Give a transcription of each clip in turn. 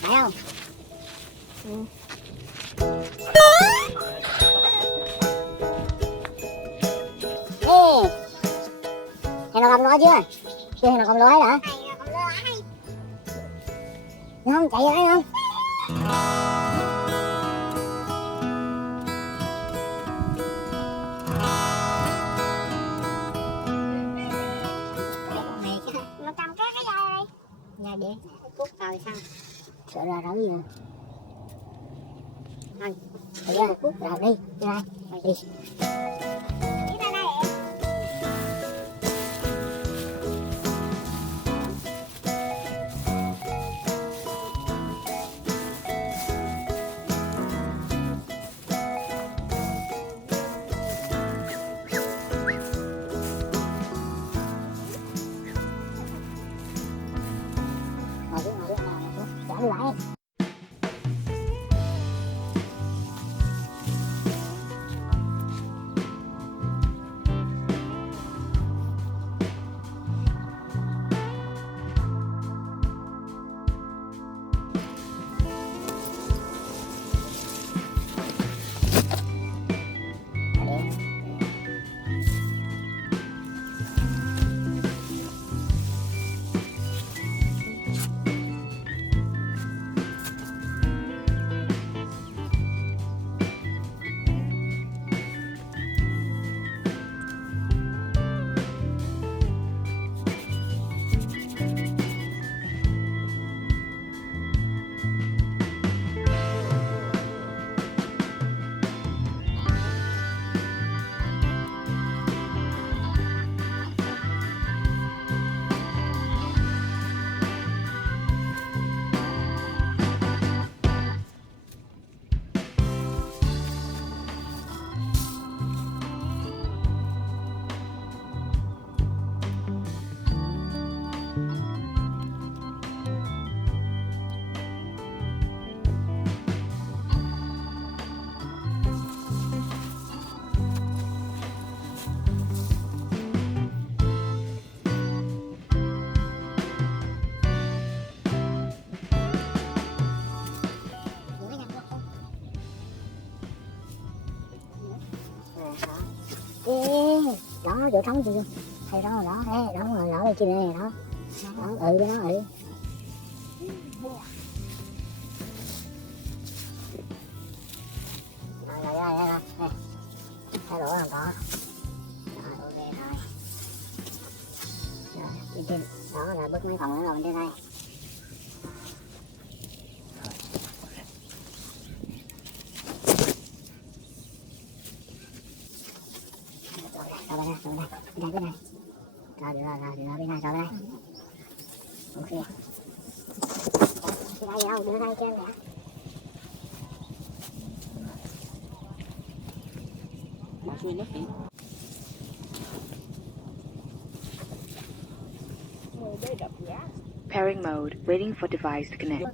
Phải không? Ừ. Ê, hay nó cầm lúa chưa? Chưa hay nó cầm lúa hết hả? Không, chạy vậy không? Nó cầm cái dây đây. Dạ để cút rồi sao? Sợ ra đâu gì rồi. Thôi, bây giờ cút rồi đi, ra đi. Chả đi lại. Đó chỗ trống chưa hay đó đó đó rồi đó trên này đó đó cái đó rồi thay đổi làm có rồi ok rồi rồi trên đó là bớt mấy phòng nữa rồi bên trên đây rồi bên này rồi bên này rồi bên này ok cái đây đâu đưa đây cho em nè. Pairing mode, waiting for device to connect.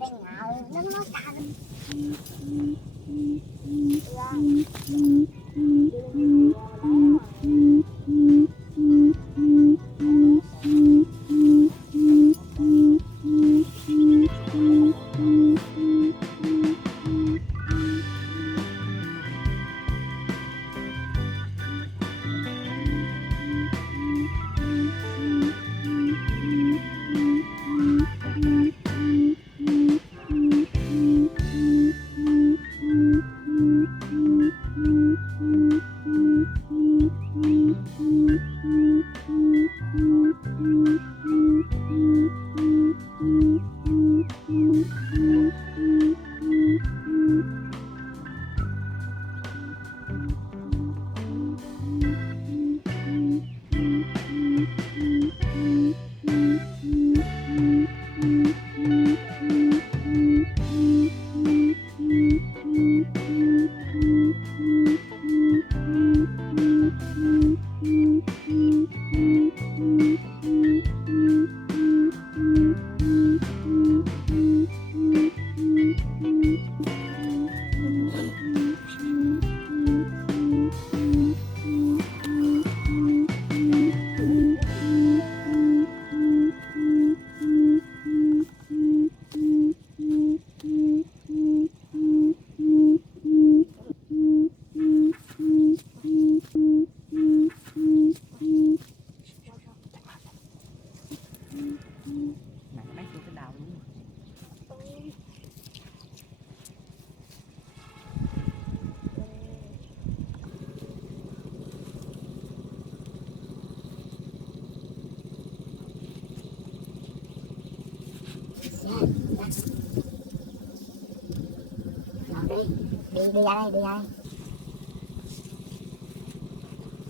đi ra đây, đi ra đây.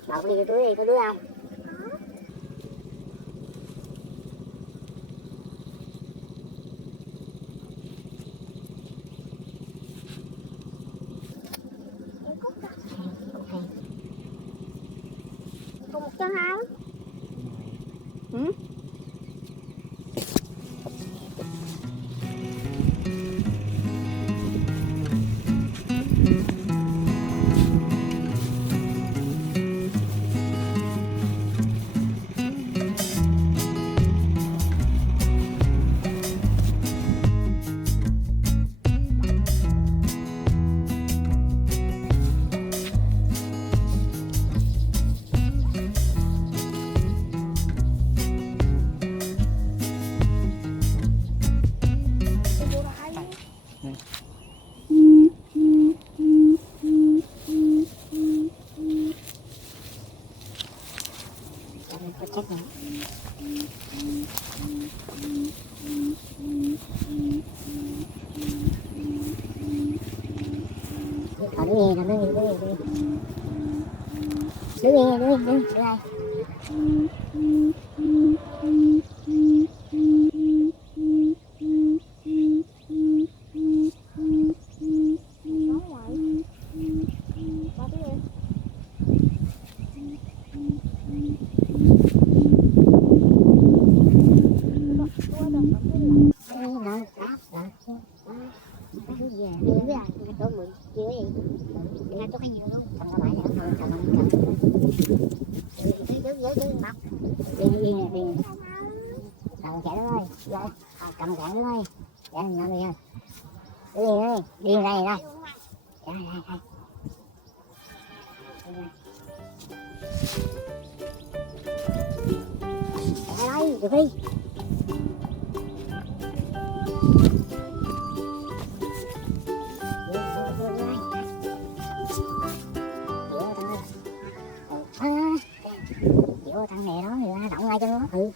Đậu đi cho túi đi, có đứa không? Cùng một chân không? Ừ? Có chết nữa. Đứng yên, đứng yên, đứng yên, đứng yên. Đứng yên, đứng yên, đứng yên, đứng đây. Cầm cạn nữa ơi, dạ nhận đi ha, đi đây đây, dạ đây đây, đây được đi. Vô thằng này đó, người ta động ngay cho nó. Ừ.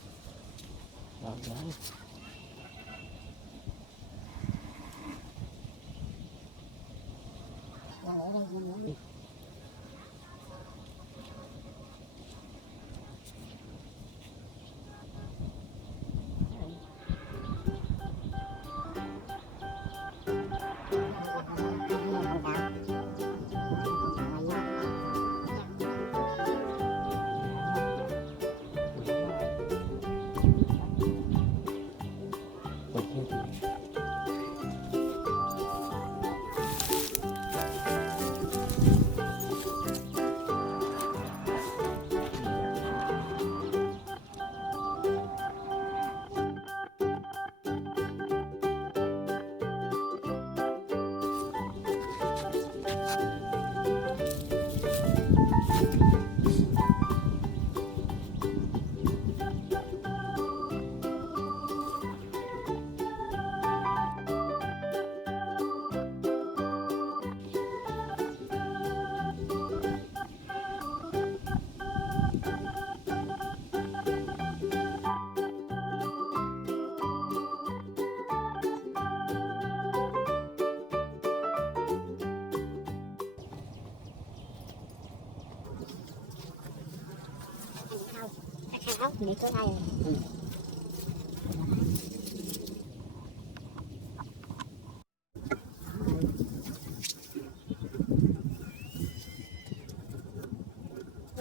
Hóc này có đây.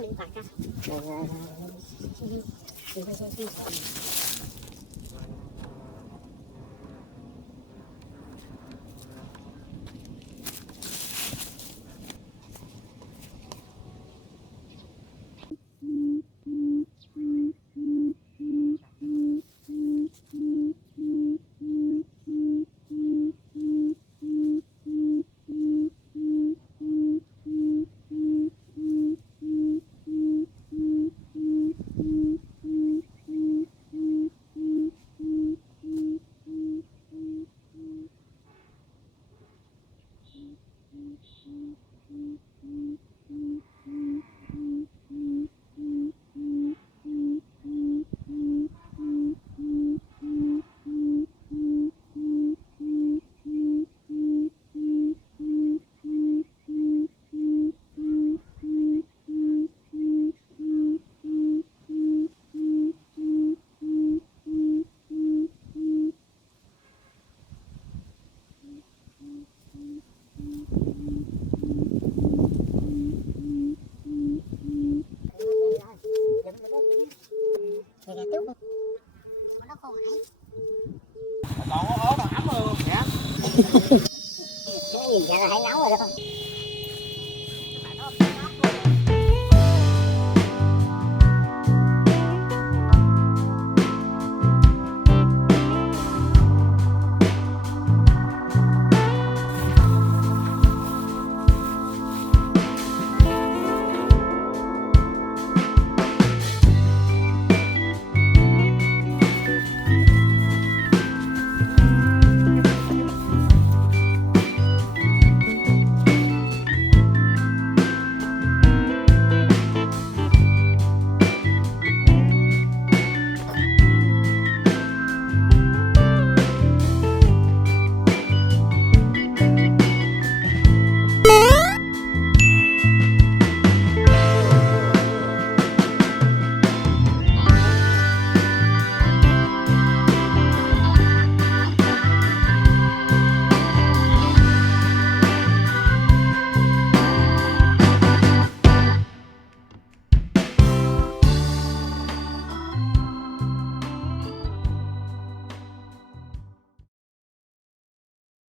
Điện thoại ha. thì là tiếp nó khô hải. Còn ớt là ấm luôn. Dạ. Cái nhìn vậy là thấy nấu rồi đó.